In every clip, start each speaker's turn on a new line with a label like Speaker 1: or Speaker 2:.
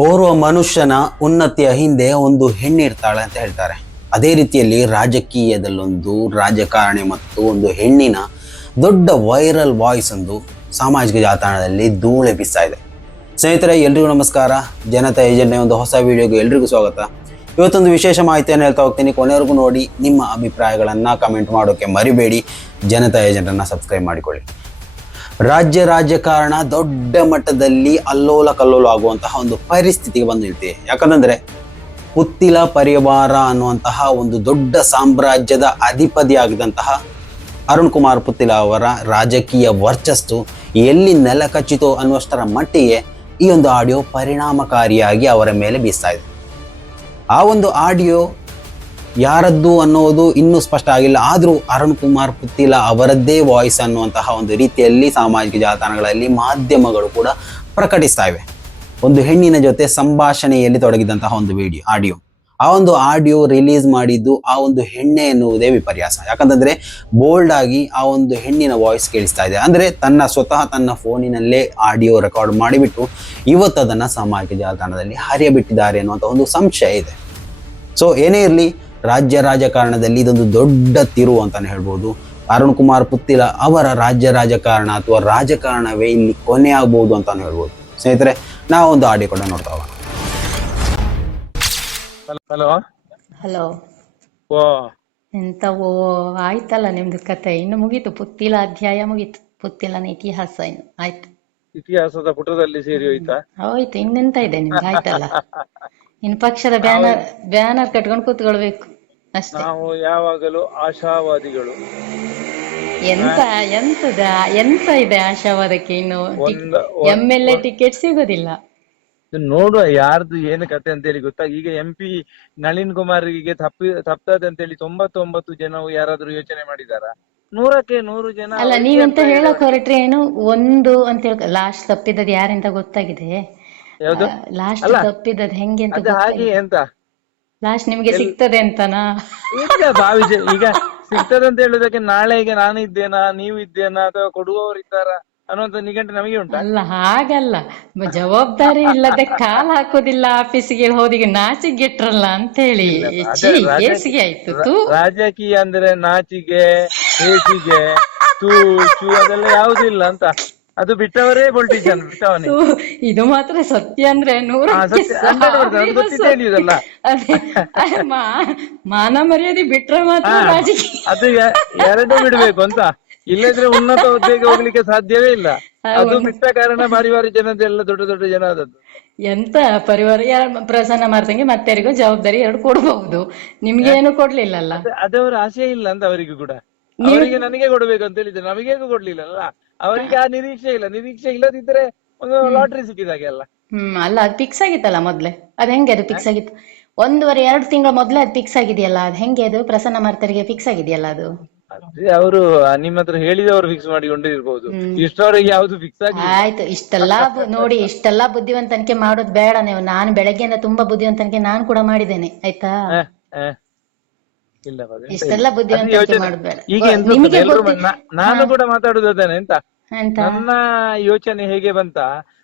Speaker 1: ಓರ್ವ ಮನುಷ್ಯನ ಉನ್ನತಿಯ ಹಿಂದೆ ಒಂದು ಹೆಣ್ಣಿರ್ತಾಳೆ ಅಂತ ಹೇಳ್ತಾರೆ. ಅದೇ ರೀತಿಯಲ್ಲಿ ರಾಜಕೀಯದಲ್ಲೊಂದು ರಾಜಕಾರಣಿ ಮತ್ತು ಒಂದು ಹೆಣ್ಣಿನ ದೊಡ್ಡ ವೈರಲ್ ವಾಯ್ಸ್ ಒಂದು ಸಾಮಾಜಿಕ ಜಾಲತಾಣದಲ್ಲಿ ಧೂಳೆಬ್ಬಿಸ್ತಾ ಇದೆ. ಸ್ನೇಹಿತರೆ, ಎಲ್ರಿಗೂ ನಮಸ್ಕಾರ. ಜನತಾ ಏಜೆಂಟ್ನ ಒಂದು ಹೊಸ ವಿಡಿಯೋಗೆ ಎಲ್ರಿಗೂ ಸ್ವಾಗತ. ಇವತ್ತೊಂದು ವಿಶೇಷ ಮಾಹಿತಿಯನ್ನು ಹೇಳ್ತಾ ಹೋಗ್ತೀನಿ. ಕೊನೆವರೆಗೂ ನೋಡಿ ನಿಮ್ಮ ಅಭಿಪ್ರಾಯಗಳನ್ನು ಕಮೆಂಟ್ ಮಾಡೋಕ್ಕೆ ಮರಿಬೇಡಿ. ಜನತಾ ಏಜೆಂಟನ್ನು ಸಬ್ಸ್ಕ್ರೈಬ್ ಮಾಡಿಕೊಳ್ಳಿ. ರಾಜ್ಯ ರಾಜಕಾರಣ ದೊಡ್ಡ ಮಟ್ಟದಲ್ಲಿ ಅಲ್ಲೋಲ ಕಲ್ಲೋಲ ಆಗುವಂತಹ ಒಂದು ಪರಿಸ್ಥಿತಿಗೆ ಬಂದು ನಿಲ್ತಿದೆ ಯಾಕಂತಂದ್ರೆ ಪುತ್ತಿಲ ಪರಿವಾರ ಅನ್ನುವಂತಹ ಒಂದು ದೊಡ್ಡ ಸಾಮ್ರಾಜ್ಯದ ಅಧಿಪತಿ ಆಗಿದಂತಹ ಅರುಣ್ ಕುಮಾರ್ ಪುತ್ತಿಲ ಅವರ ರಾಜಕೀಯ ವರ್ಚಸ್ಸು ಎಲ್ಲಿ ನೆಲ ಕಚ್ಚಿತು ಅನ್ನುವಷ್ಟರ ಮಟ್ಟಿಗೆ ಈ ಒಂದು ಆಡಿಯೋ ಪರಿಣಾಮಕಾರಿಯಾಗಿ ಅವರ ಮೇಲೆ ಬೀಸ್ತಾ ಇದೆ. ಆ ಒಂದು ಆಡಿಯೋ ಯಾರದ್ದು ಅನ್ನೋದು ಇನ್ನೂ ಸ್ಪಷ್ಟ ಆಗಿಲ್ಲ. ಆದರೂ ಅರುಣ್ ಕುಮಾರ್ ಪುತ್ತಿಲ ಅವರದ್ದೇ ವಾಯ್ಸ್ ಅನ್ನುವಂತಹ ಒಂದು ರೀತಿಯಲ್ಲಿ ಸಾಮಾಜಿಕ ಜಾಲತಾಣಗಳಲ್ಲಿ ಮಾಧ್ಯಮಗಳು ಕೂಡ ಪ್ರಕಟಿಸ್ತಾ ಇವೆ. ಒಂದು ಹೆಣ್ಣಿನ ಜೊತೆ ಸಂಭಾಷಣೆಯಲ್ಲಿ ತೊಡಗಿದಂತಹ ಒಂದು ವಿಡಿಯೋ ಆಡಿಯೋ ಆ ಒಂದು ಆಡಿಯೋ ರಿಲೀಸ್ ಮಾಡಿದ್ದು ಆ ಒಂದು ಹೆಣ್ಣೆ ಎನ್ನುವುದೇ ವಿಪರ್ಯಾಸ. ಯಾಕಂತಂದ್ರೆ ಬೋಲ್ಡ್ ಆಗಿ ಆ ಒಂದು ಹೆಣ್ಣಿನ ವಾಯ್ಸ್ ಕೇಳಿಸ್ತಾ ಇದೆ. ಅಂದ್ರೆ ತನ್ನ ಸ್ವತಃ ತನ್ನ ಫೋನಿನಲ್ಲೇ ಆಡಿಯೋ ರೆಕಾರ್ಡ್ ಮಾಡಿಬಿಟ್ಟು ಇವತ್ತು ಅದನ್ನ ಸಾಮಾಜಿಕ ಜಾಲತಾಣದಲ್ಲಿ ಹರಿಯಬಿಟ್ಟಿದ್ದಾರೆ ಅನ್ನುವಂಥ ಒಂದು ಸಂಶಯ ಇದೆ. ಸೊ ಏನೇ ಇರಲಿ ರಾಜ್ಯ ರಾಜಕಾರಣದಲ್ಲಿ ಇದೊಂದು ದೊಡ್ಡ ತಿರು ಅಂತಾನೆ ಹೇಳ್ಬೋದು. ಅರುಣ್ ಕುಮಾರ್ ಪುತ್ತಿಲ ಅವರ ರಾಜ್ಯ ರಾಜಕಾರಣ ಅಥವಾ ರಾಜಕಾರಣವೇ ಇಲ್ಲಿ ಕೊನೆ ಆಗ್ಬೋದು ಅಂತಾನು ಹೇಳ್ಬೋದು. ಸ್ನೇಹಿತರೆ ನಾವು ಒಂದು ಆಡಿಯೋ ಕೂಡ ನೋಡ್ತಾ ಹೋಗೋಣ.
Speaker 2: ಹಲೋ.
Speaker 3: ಹಲೋ.
Speaker 2: ಓ.
Speaker 3: ಎಂತವೋ ಆಯ್ತಲ್ಲ ನಿಮ್ದು ಕತೆ. ಇನ್ನು ಮುಗೀತು. ಪುತ್ತಿಲ ಅಧ್ಯಾಯ ಮುಗೀತು. ಪುತ್ತಿಲನ ಇತಿಹಾಸ ಇನ್ನು. ಆಯ್ತು.
Speaker 2: ಇತಿಹಾಸದ ಪುಟದಲ್ಲಿ ಸೇರಿ ಹೋಯ್ತಾ?
Speaker 3: ಹೋಯ್ತು. ಇನ್ನೆಂತ ಇದೆ ನಿಮ್ಗೆ? ಆಯ್ತಲ್ಲ? ಇನ್ನು ಪಕ್ಷದ ಬ್ಯಾನರ್ ಬ್ಯಾನರ್ ಕಟ್ಕೊಂಡು ಕೂತ್ಕೊಳ್ಬೇಕು ಅಷ್ಟೇ.
Speaker 2: ನಾವು ಯಾವಾಗಲೂ ಆಶಾವಾದಿಗಳು.
Speaker 3: ಎಂತ ಎಂತದ ಎಂತ ಇದೆ ಆಶಾವಾದಕ್ಕೆ ಇನ್ನು ಎಂ ಎಲ್ ಎ ಟಿಕೆಟ್ ಸಿಗೋದಿಲ್ಲ.
Speaker 2: ನೋಡುವ ಯಾರ್ದು ಏನು ಕತೆ ಅಂತ ಹೇಳಿ ಗೊತ್ತಾ? ಈಗ ಎಂ ಪಿ ನಳಿನ್ ಕುಮಾರ್ಗೆ ತಪ್ಪಿ ತಪ್ತದೆ ಅಂತ ಹೇಳಿ ತೊಂಬತ್ತೊಂಬತ್ತು ಜನ ಯಾರಾದ್ರೂ ಯೋಚನೆ ಮಾಡಿದಾರ? ನೂರಕ್ಕೆ ನೂರು ಜನ
Speaker 3: ಅಲ್ಲ ನೀವಂತ ಹೇಳಕ್ ಹೊರಟ್ರೆ ಏನು ಒಂದು ಅಂತ ಹೇಳ ಲಾಸ್ಟ್ ತಪ್ಪಿದ್ದದ್ ಯಾರೆಂತ ಗೊತ್ತಾಗಿದೆ?
Speaker 2: ಯಾವ್ದು?
Speaker 3: ಲಾಸ್ಟ್ ತಪ್ಪಿದ್ದದ್ ಹೆಂಗೆ ಅಂತ
Speaker 2: ಅದು ಹಾಗೆ ಎಂತ?
Speaker 3: ಲಾಸ್ಟ್ ನಿಮ್ಗೆ ಸಿಗ್ತದೆ ಅಂತನಾ?
Speaker 2: ಈಗ ಭಾವಿಸಿ ಈಗ ಸಿಗ್ತದೆ ಅಂತ ಹೇಳುದಕ್ಕೆ ನಾಳೆಗೆ ನಾನು ಇದ್ದೇನಾ ನೀವು ಇದ್ದೇನಾ ಅಥವಾ ಕೊಡುವವರು ಇದ್ದಾರಾ ಅನ್ನುವಂತ ನಿಘಂಟು ನಮಗೆ ಉಂಟಾ?
Speaker 3: ಅಲ್ಲ ಹಾಗಲ್ಲ. ಜವಾಬ್ದಾರಿ ಇಲ್ಲದೆ ಕಾಲ್ ಹಾಕೋದಿಲ್ಲ ಆಫೀಸಿಗೆ ಹೋದಿಗೆ ನಾಚಿಗೆಟ್ರಲ್ಲ ಅಂತ ಹೇಳಿ ಛೀ, ಹೇಸಿಗೆ ಆಯ್ತು ತೂ.
Speaker 2: ರಾಜಕೀಯ ಅಂದ್ರೆ ನಾಚಿಗೆ ಹೇಸಿಗೆ ತೂ ಚೂ ಅದೆಲ್ಲ ಯಾವುದಿಲ್ಲ ಅಂತ. ಅದು ಬಿಟ್ಟವರೇ ಪೊಲಿಟಿಷಿಯನ್ ಬಿಟ್ಟವನೇ.
Speaker 3: ಇದು ಮಾತ್ರ ಸತ್ಯ ಅಂದ್ರೆ
Speaker 2: ಹಾ,
Speaker 3: ನೂರಕ್ಕೆ
Speaker 2: ಸತ್ಯ. 100% ಅದು
Speaker 3: ಸಾವಿರ
Speaker 2: ಗೊತ್ತಿದೆ
Speaker 3: ಸತ್ಯ.
Speaker 2: ಹೇಳಿದಲ್ಲ.
Speaker 3: ಅದೇ, ಅದೇ ಮಾ- ಮಾನ ಮರ್ಯಾದೆ ಬಿಟ್ರೆ ಮಾತ್ರ. ರಾಜಕೀಯ.
Speaker 2: ಅದು ಎರಡು ಬಿಡ್ಬೇಕು ಅಂತ. ಇಲ್ಲದ್ರೆ ಉನ್ನತ ಹುದ್ದೆಗೆ ಹೋಗ್ಲಿಕ್ಕೆ ಸಾಧ್ಯವೇ ಇಲ್ಲ. ಅದು ಬಿಟ್ಟ ಕಾರಣ ಬಾರಿ ಬಾರಿ ಜನದೆಲ್ಲ ದೊಡ್ಡ ದೊಡ್ಡ ಜನ ಆದದ್ದು.
Speaker 3: ಎಂತ ಪರಿವಾರ ಯಾರ ಪ್ರಸನ್ನ ಮಾಡ್ತಂಗೆ ಮತ್ತೆ ಯಾರಿಗೋ ಜವಾಬ್ದಾರಿ ಎರಡು ಕೊಡಬಹುದು. ನಿಮ್ಗೆ ಏನು ಕೊಡ್ಲಿಲ್ಲಲ್ಲ?
Speaker 2: ಅದ- ಅದವರ ಆಸೆ ಇಲ್ಲ ಅಂತ ಅವರಿಗೂ ಕೂಡ. ಅವರಿಗೆ ನನಗೆ ಕೊಡ್ಬೇಕು ಅಂತ ಹೇಳಿದ್ರೆ. ನಮಗೇನು ಕೊಡ್ಲಿಲ್ಲ ಅಲ್ಲ? ಅವರಿಗೆ ಆ ನಿರೀಕ್ಷೆ ಇಲ್ಲ. ನಿರೀಕ್ಷೆ ಇಲ್ಲದಿದ್ರೆ ಒಂದು ಲಾಟ್ರಿ ಸಿಕ್ಕಿದಾಗೆ ಅಲ್ಲ.
Speaker 3: ಹ್ಮ್ ಅಲ್ಲ ಅದು ಫಿಕ್ಸ್ ಆಗಿತ್ತಲ್ಲ ಮೊದ್ಲೇ? ಅದ್ ಹೆಂಗೆ ಅದು ಫಿಕ್ಸ್ ಆಗಿತ್ತು? ಒಂದೂವರೆ ಎರಡು ತಿಂಗಳ ಮೊದ್ಲೇ ಅದು ಫಿಕ್ಸ್ ಆಗಿದೆಯಲ್ಲ? ಅದ್ ಹೆಂಗೆ ಅದು? ಪ್ರಸನ್ನ ಮಾರ್ತರಿಗೆ ಫಿಕ್ಸ್ ಆಗಿದೆಯಲ್ಲ ಅದು?
Speaker 2: ಅದೇ ಅವರು ನಿಮ್ಮ ಹತ್ರ ಹೇಳಿದವರು ಫಿಕ್ಸ್ ಮಾಡಿಕೊಂಡು ಇರ್ಬೋದು ಇಷ್ಟವರೆಗೆ ಯಾವ್ದು ಫಿಕ್ಸ್ ಆಗಿ
Speaker 3: ಆಯ್ತು ಇಷ್ಟೆಲ್ಲ ಬು- ನೋಡಿ ಇಷ್ಟೆಲ್ಲ ಬುದ್ಧಿವಂತನಿಕೆ ಮಾಡೋದು ಬೇಡ ನೀವು. ನಾನು ಬೆಳಗ್ಗೆಯಿಂದ ತುಂಬಾ ಬುದ್ಧಿವಂತನಿಕೆ ನಾನು ಕೂಡ ಮಾಡಿದ್ದೇನೆ ಆಯ್ತಾ?
Speaker 2: ಇಲ್ಲ
Speaker 3: ಇಷ್ಟೆಲ್ಲ. ಬುದ್ಧಿವಂತಿಕೆ
Speaker 2: ಈಗ ಎಂತ
Speaker 3: ನಿಮಗೆ
Speaker 2: ಗೊತ್ತಿ- ನಾನು ಕೂಡ ಮಾತಾಡುದು ಅದೇನೆ ಎಂತ?
Speaker 3: ಅಂತ
Speaker 2: ನನ್ನ ಯೋಚನೆ ಹೇಗೆ ಬಂತ?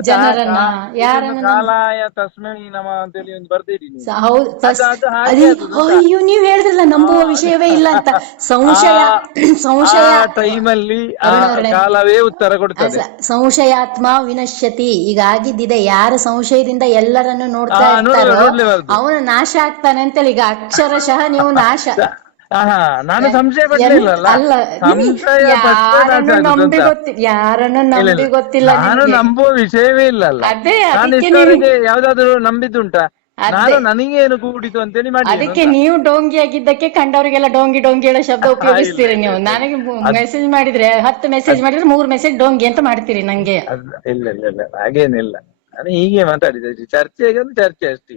Speaker 3: ಜನರನ್ನ ಯಾರನ್ನ
Speaker 2: ಕಾಲಾಯ ತಸ್ಮೈ ನಮ ಅಂತೇಳಿ ಒಂದು
Speaker 3: ಹೌದು ಅಯ್ಯೋ ನೀವ್ ಹೇಳಿದ್ರಲ್ಲ ನಂಬುವ ವಿಷಯವೇ ಇಲ್ಲ ಅಂತ. ಸಂಶಯ ಸಂಶಯ
Speaker 2: ಟೈಮಲ್ಲಿ. ಕಾಲವೇ ಉತ್ತರ ಕೊಡ್ತದೆ.
Speaker 3: ಸಂಶಯಾತ್ಮ ವಿನಶ್ಯತಿ. ಈಗ ಆಗಿದ್ದಿದೆ ಯಾರ ಸಂಶಯದಿಂದ ಎಲ್ಲರನ್ನು ನೋಡ್ತಾ ಇರ್ತಾರೋ. ಅವನು ನಾಶ ಆಗ್ತಾನೆ ಅಂತೇಳಿ ಈಗ ಅಕ್ಷರಶಃ ನೀವು ನಾಶ.
Speaker 2: ನಾನು ಸಂಶಯ ಪಡ್ಲಿಲ್ಲಲ್ಲ ಸಂಶಯ
Speaker 3: ಯಾರನ್ನು. ಗೊತ್ತಿಲ್ಲ
Speaker 2: ಇಲ್ಲ, ನಾನು ನಂಬುವ ವಿಷಯವೇ ಇಲ್ಲಲ್ಲ.
Speaker 3: ಅದೇ
Speaker 2: ನಾನು
Speaker 3: ಅದಕ್ಕೆ
Speaker 2: ಇಷ್ಟವರೆಗೆ ಯಾವ್ದಾದ್ರು ನಂಬಿದ್ದುಂಟಾ. ನಾನು ನನಗೇನು ಕೂಡಿತು ಅಂತೇಳಿ ಮಾಡಿ
Speaker 3: ಅದಕ್ಕೆ ನೀವು ಡೋಂಗಿ ಆಗಿದ್ದಕ್ಕೆ ಕಂಡವರಿಗೆಲ್ಲ ಡೋಂಗಿ ಡೋಂಗಿ ಹೇಳೋ ಶಬ್ದ ಉಪಯೋಗಿಸ್ತೀರಿ ನೀವು. ನನಗೆ ಮೆಸೇಜ್ ಮಾಡಿದ್ರೆ ಹತ್ತು ಮೆಸೇಜ್ ಮಾಡಿದ್ರೆ ಮೂರು ಮೆಸೇಜ್ ಡೋಂಗಿ ಅಂತ ಮಾಡ್ತೀರಿ ನಂಗೆ.
Speaker 2: ಇಲ್ಲ ಇಲ್ಲ ಇಲ್ಲ ಹಾಗೇನಿಲ್ಲ. ನಾನು ಹೀಗೆ ಮಾತಾಡಿದೆ ಚರ್ಚೆ ಚರ್ಚೆ ಅಷ್ಟೇ.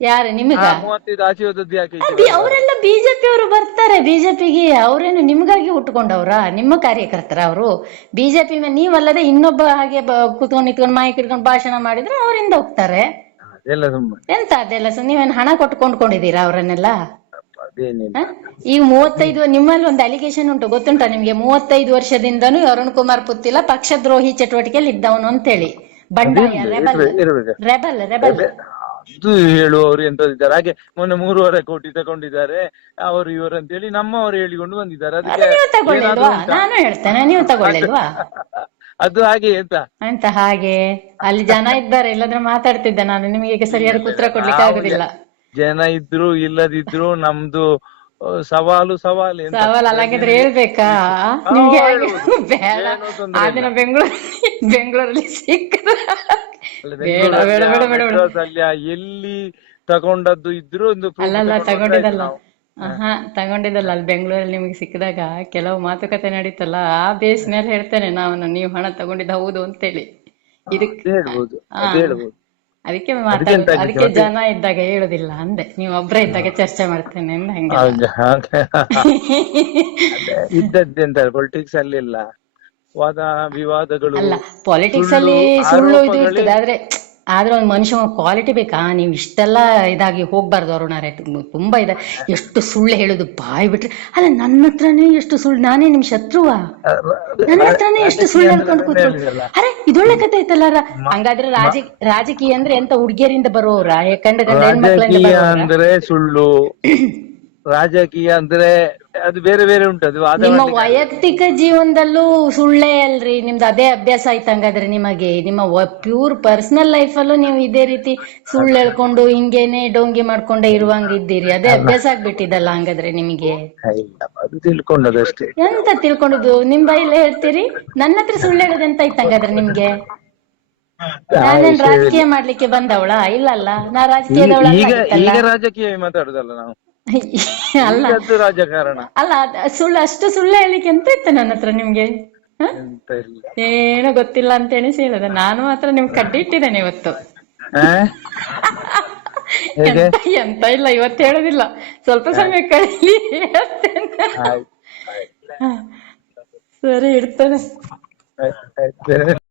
Speaker 3: ಯಾರು ನಿಮಗ
Speaker 2: ಮೂವತ್ತೈದು ಆಚೆ ಯಾಕೆ ಈಚೆ
Speaker 3: ಅದೇ ಅವರೆಲ್ಲ ಬಿಜೆಪಿ ಅವರು ಬರ್ತಾರೆ. ಬಿಜೆಪಿಗೆ ಅವರೇನು ನಿಮ್ಗಾಗಿ ಹುಟ್ಟುಕೊಂಡವ್ರ ನಿಮ್ಮ ಕಾರ್ಯಕರ್ತರ ಅವರು? ಬಿಜೆಪಿ ನೀವಲ್ಲದೆ ಇನ್ನೊಬ್ಬ ಹಾಗೆ ಬ- ಕೂತ್ಕೊಂಡು ನಿತ್ಕೊಂಡು ಮೈಕ್ ಇಟ್ಕೊಂಡು ಭಾಷಣ ಮಾಡಿದ್ರೆ ಅವರಿಂದ ಹೋಗ್ತಾರೆ.
Speaker 2: ಸುಮ್ಮನೆ
Speaker 3: ಎಂತ ಅದೆಲ್ಲ ಸೊ ನೀವೇನು ಹಣ ಕೊಟ್ಟು ಕೊಂಡ್ಕೊಂಡಿದ್ದೀರಾ ಅವರನ್ನೆಲ್ಲ?
Speaker 2: ಅದೇನಿಲ್ಲ.
Speaker 3: ಹ? ಈಗ ಮೂವತ್ತೈದು ನಿಮ್ಮಲ್ಲಿ ಒಂದು ಅಲಿಗೇಷನ್ ಉಂಟು ಗೊತ್ತುಂಟಾ ನಿಮ್ಗೆ? ಮೂವತ್ತೈದು ವರ್ಷದಿಂದನು ಅರುಣ್ ಕುಮಾರ್ ಪುತ್ತಿಲ ಪಕ್ಷದ್ರೋಹಿ ಚಟುವಟಿಕೆಯಲ್ಲಿ ಇದ್ದವನು ಅಂತೇಳಿ. ಬಂಡಾಯ ರೆಬಲ್
Speaker 2: ಇರ್ಬೇಕು
Speaker 3: ರೆಬಲ್ ರೆಬಲ್.
Speaker 2: ಅದು ಹೇಳುವವರು ಎಂತದಿದ್ದಾರೆ. ಹಾಗೆ ಮೊನ್ನೆ ಮೂರುವರೆ ಕೋಟಿ ತಗೊಂಡಿದ್ದಾರೆ. ಅವರು ಇವರು ಅಂತ ಹೇಳಿ ನಮ್ಮವರು ಹೇಳಿಕೊಂಡು ಬಂದಿದ್ದಾರೆ.
Speaker 3: ಅದು
Speaker 2: ಅದಕ್ಕೆ
Speaker 3: ನೀವು
Speaker 2: ಏನಾದ್ರು ಉಂಟಾ?
Speaker 3: ನಾನು ಹೇಳ್ತೇನೆ ನೀವು ತಗೊಳ್ಳಿಲ್ವಾ?
Speaker 2: ಅದು ಹಾಗೆ ಎಂತ?
Speaker 3: ಅಂತ ಹಾಗೆ? ಅಲ್ಲಿ ಜನ ಇದ್ದಾರೆ ಇಲ್ಲದ್ರೆ ಮಾತಾಡ್ತಿದ್ದೆ ನಾನು. ನಿಮಗೆ ಈಗ ಸರಿಯಾದ ಉತ್ತರ ಕೊಡ್ಲಿಕ್ಕೆ ಆಗುದಿಲ್ಲ.
Speaker 2: ಜನ ಇದ್ರು ಇಲ್ಲದಿದ್ರು ನಮ್ದು ಆ, ಸವಾಲು ಸವಾಲು ಎಂತ?
Speaker 3: ಸವಾಲ್ ಅಲ್ಲಾಗಿದ್ರೆ ಹೇಳ್ಬೇಕಾ? ನಿಮ್ಗೆ ಹಾಗೆ ಬೇಡ. ಆ ದಿನ ಬೆಂಗಳೂರು ಬೆಂಗಳೂರಲ್ಲಿ ಸಿಕ್ಕದ
Speaker 2: ಅಲ್ಲ,
Speaker 3: ಬೇಡ ಬೇಡ ಬೇಡ ಬೇಡ ಬೇಡ
Speaker 2: ಅಲ್ಲಿ ಎಲ್ಲಿ ತಗೊಂಡದ್ದು ಇದ್ರು ಒಂದು proof
Speaker 3: ಅಲ್ಲಲ್ಲ
Speaker 2: ತಗೊಂಡ್ರೆ
Speaker 3: ತಗೊಂಡಿದ್ದಲ್ಲ.
Speaker 2: ಆಯ್ತು ನಾವು.
Speaker 3: ಹಾ. ತಗೊಂಡಿದ್ದಲ್ಲ. ಅಲ್ಲಿ ಬೆಂಗಳೂರಲ್ಲಿ ನಿಮಗೆ ಸಿಕ್ಕಿದಾಗ ಕೆಲವು ಮಾತುಕತೆ ನಡೀತಲ್ಲ ಆ ಬೇಸ್ ಮೇಲೆ ಹೇಳ್ತೇನೆ ನಾನು ನೀವು ಹಣ ತಗೊಂಡಿದ್ದು ಹೌದು ಅಂತೇಳಿ. ಇದಕ್ಕೆ
Speaker 2: ಅದ್ ಹೇಳ್ಬೋದು
Speaker 3: ಹಾ.
Speaker 2: ಅದ್ ಹೇಳ್ಬೋದು.
Speaker 3: ಅದಕ್ಕೆ ಅದಕ್ಕೆ ಜನ ಇದ್ದಾಗ ಹೇಳುದಿಲ್ಲ ಅಂದೆ. ನೀವು ಒಬ್ರೇ ಇದ್ದಾಗ ಚರ್ಚೆ ಮಾಡ್ತೇನೆ ಅಂದ ಹಂಗೆ.
Speaker 2: ಹಾಗೆ ಹಾಗೆ ಪೊಲಿಟಿಕ್ಸ್ ಅಲ್ಲಿ ಇಲ್ಲ. ವಾದ ವಿವಾದಗಳು
Speaker 3: ಅಲ್ಲ ಪಾಲಿಟಿಕ್ಸ್ ಅಲ್ಲಿ ಸುಳ್ಳು ಇದು ಇರ್ತದೆ. ಆದ್ರೆ ಆದ್ರೆ ಒಂದು ಮನುಷ್ಯ ಕ್ವಾಲಿಟಿ ಬೇಕಾ? ನೀವು ಇಷ್ಟೆಲ್ಲ ಇದಾಗಿ ಹೋಗ್ಬಾರ್ದು ಅರುಣಾರೆ ತುಂಬಾ ಇದೆ. ಎಷ್ಟು ಸುಳ್ಳು ಹೇಳುದು ಬಾಯ್ ಬಿಟ್ರೆ. ಅಲ್ಲ ನನ್ನ ಹತ್ರನೇ ಎಷ್ಟು ಸುಳ್ಳು ನಾನೇ ನಿಮ್ ಶತ್ರುವಾ? ನನ್ನ ಹತ್ರನೇ ಎಷ್ಟು ಸುಳ್ಳು ಅನ್ಕೊಂಡು ಕೂತ್ರು? ಅರೆ ಇದೊಳ್ಳೆ ಕತೆ ಐತಲ್ಲ ಹಂಗಾದ್ರೆ ರಾಜ ರಾಜಕೀಯ ಅಂದ್ರೆ ಎಂತ ಹುಡುಗಿಯರಿಂದ ಬರುವವ್ರ ಕಂಡ
Speaker 2: ಅಂದ್ರೆ ಸುಳ್ಳು ರಾಜಕೀಯ ಅಂದ್ರೆ ಅದು ಬೇರೆ ಬೇರೆ ಉಂಟು ಅದು
Speaker 3: ನಿಮ್ಮ ವೈಯಕ್ತಿಕ ಜೀವನದಲ್ಲೂ ಸುಳ್ಳೇ ಅಲ್ರಿ ನಿಮ್ದು ಅದೇ ಅಭ್ಯಾಸ ಆಯ್ತು ಹಂಗಾದ್ರೆ ನಿಮಗೆ. ನಿಮ್ಮ ಪ್ಯೂರ್ ಪರ್ಸನಲ್ ಲೈಫ್ ಅಲ್ಲೂ ನೀವು ಇದೇ ರೀತಿ ಸುಳ್ಳು ಹೇಳ್ಕೊಂಡು ಹಿಂಗೇನೆ ಡೋಂಗಿ ಮಾಡ್ಕೊಂಡೇ ಇರುವಂಗಿದ್ದೀರಿ ಅದೇ ಅಭ್ಯಾಸ ಆಗ್ಬಿಟ್ಟಿದಲ್ಲ ಹಂಗಾದ್ರೆ ನಿಮಗೆ?
Speaker 2: ಇಲ್ಲ ಅದು ತಿಳ್ಕೊಂಡದಷ್ಟೇ
Speaker 3: ಎಂತ ತಿಳ್ಕೊಂಡಿದ್ದು? ನಿಮ್ ಬೈಲೆ ಹೇಳ್ತೀರಿ? ನನ್ನ ಹತ್ರ ಸುಳ್ಳು ಹೇಳೋದು ಎಂತ ಆಯ್ತು ಹಂಗಾದ್ರೆ ನಿಮ್ಗೆ? ನಾನೇನ್ ರಾಜಕೀಯ ಮಾಡ್ಲಿಕ್ಕೆ ಬಂದವಳ? ಇಲ್ಲಲ್ಲ ನಾ
Speaker 2: ಈಗ ರಾಜಕೀಯ ಮಾತಾಡುದಲ್ಲ ನಾವು.
Speaker 3: ಅಲ್ಲ.
Speaker 2: ಈಗದ್ದು ರಾಜಕಾರಣ.
Speaker 3: ಅಲ್ಲ ಅದ್- ಸುಳ್ಳು ಅಷ್ಟು ಸುಳ್ಳು ಹೇಳಿಕೆ ಎಂತ ಇತ್ತು ನನ್ನ ಹತ್ರ ನಿಮ್ಗೆ? ಹ?
Speaker 2: ಎಂತ ಇಲ್ಲ.
Speaker 3: ಏನೋ ಗೊತ್ತಿಲ್ಲ ಅಂತ ಎಣಿಸಿ ಹೇಳದ. ನಾನು ಮಾತ್ರ ನಿಮ್ ಕಡ್ಡಿ ಇಟ್ಟಿದ್ದೇನೆ ಇವತ್ತು.
Speaker 2: ಆ? ಹೇಗೆ?
Speaker 3: ಎಂತ ಎಂತ ಇಲ್ಲ ಇವತ್ತು ಹೇಳುದಿಲ್ಲ. ಸ್ವಲ್ಪ ಸಮಯ ಕಳೀಲಿ ಹೇಳ್ತೇನೆ.
Speaker 2: ಆಯ್ತು
Speaker 3: ಸರಿ ಇಡ್ತೇನೆ.
Speaker 2: ಆಯ್ತು ಆಯ್ತು.